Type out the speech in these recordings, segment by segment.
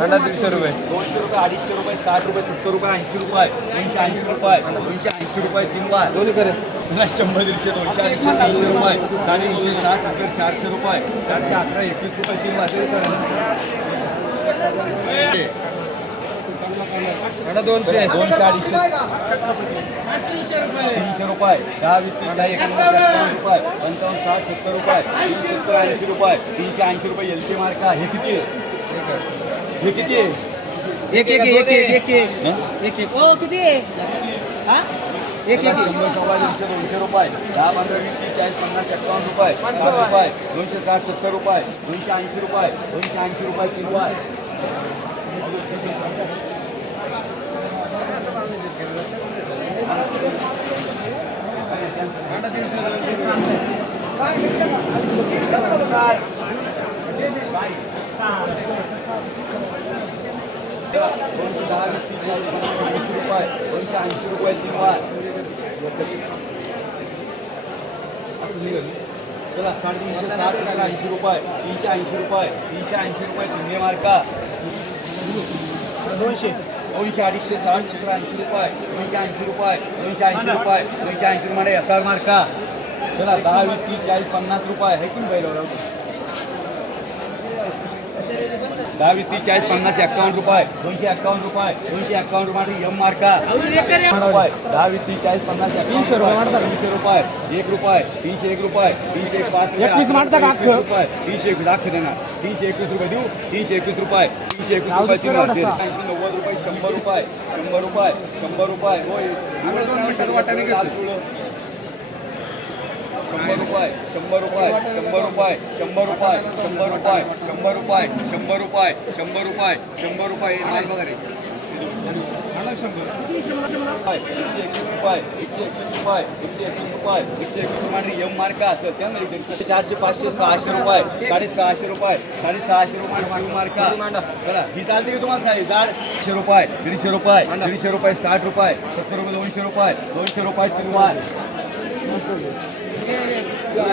अंडा दीडशे रुपये. दोनशे रुपये अडीचशे रुपये साठ रुपये सत्तर रुपये ऐंशी रुपये दोनशे ऐंशी रुपये दोनशे ऐंशी रुपये तीन वार दोन्ही करे पुन्हा शंभर दीडशे दोनशे अडीचशे तीनशे रुपये. साडेतीनशे साठ रुपये चारशे रुपये. चारशे अकरा एकवीस रुपये तीन वाजले सर दोनशे. दोनशे अडीचशे. तीनशे रुपये. दहा वीस दहा एकोणपन्नास रुपये. पंचावन्न साठ सत्तर रुपये. तीनशे सत्तर ऐंशी रुपये. तीनशे ऐंशी रुपये एल सी मार्का हे किती आहे? हे किती आहे? एक एक एक एक एक एक. हं? एक एक. ओ किती आहे? हा? एक एक शंभर सव्वा दोनशे दोनशे रुपये. दहा पंधरा वीस तीस चाळीस पन्नास एकावन्न रुपये. साठ रुपये. दोनशे साठ सत्तर रुपये. दोनशे ऐंशी रुपये. दोनशे ऐंशी रुपये अंडा दीडशे दोनशे दोनशे दहा वीस तीस चाळीस ऐंशी रुपये दोनशे ऐंशी रुपये तीन वार असं निघाल चला साडेतीनशे साठ टाका ऐंशी रुपये तीनशे ऐंशी रुपये तीनशे ऐंशी रुपये तीनशे मार्का दोनशे दोनशे अडीचशे साठ सतरा ऐंशी रुपये दोनशे ऐंशी रुपये दोनशे ऐंशी रुपये दोनशे ऐंशी रुपये एस आर मार्का चला दहा वीस तीस चाळीस पन्नास रुपये हे की बैल दहा वीस तीस चाळीस पन्नास एक्कावन्न रुपये दोनशे एक्कावन्न रुपये दोनशे एक्कावन्न रुपये एम मार्का. रुपये दहा वीस तीस चाळीस पन्नास तीनशे रुपये तीनशे रुपये एक रुपये तीनशे एक रुपये तीनशे एक पाच रुपये एकवीस रुपये तीनशे एकवीस दाखव देणार तीनशे एकवीस रुपये देऊ तीनशे एकवीस रुपये तीनशे एकवीस रुपये तीन ऐंशी नव्वद रुपये शंभर रुपये शंभर रुपये शंभर रुपये होय. दोन मिनिटात वाटाणे घेतो. शंभर रुपये शंभर रुपये शंभर रुपये शंभर रुपये शंभर रुपये शंभर रुपये शंभर रुपये शंभर रुपये शंभर रुपये वगैरे बघा एकशे एकवीस रुपये एकशे एकवीस रुपये एकशे एकवीस रुपये एकशे एकवीस रुपये यम मार्का चल त्यांना चारशे पाचशे सहाशे रुपये साडेसहाशे रुपये साडेसहाशे रुपये शिव मार्का चला ही चालते की तुम्हाला साडी जाड दीडशे रुपये दीडशे रुपये दीडशे रुपये साठ रुपये सत्तर रुपये दोनशे रुपये दोनशे रुपये तीन वार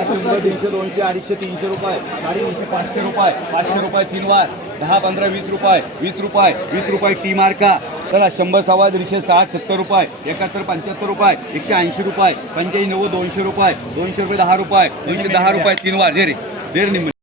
शंभर दीडशे दोनशे अडीचशे तीनशे रुपये. साडेतीनशे पाचशे रुपये पाचशे रुपये तीन वार. दहा पंधरा वीस रुपये वीस रुपये वीस रुपये टी मार्का. चला शंभर सव्वा दीडशे साठ सत्तर रुपये एकाहत्तर पंच्याहत्तर रुपये एकशे ऐंशी रुपये पंच्याऐंशी नव्वद दोनशे रुपये दोनशे रुपये दहा रुपये दोनशे दहा रुपये तीन वार. दे रे. दे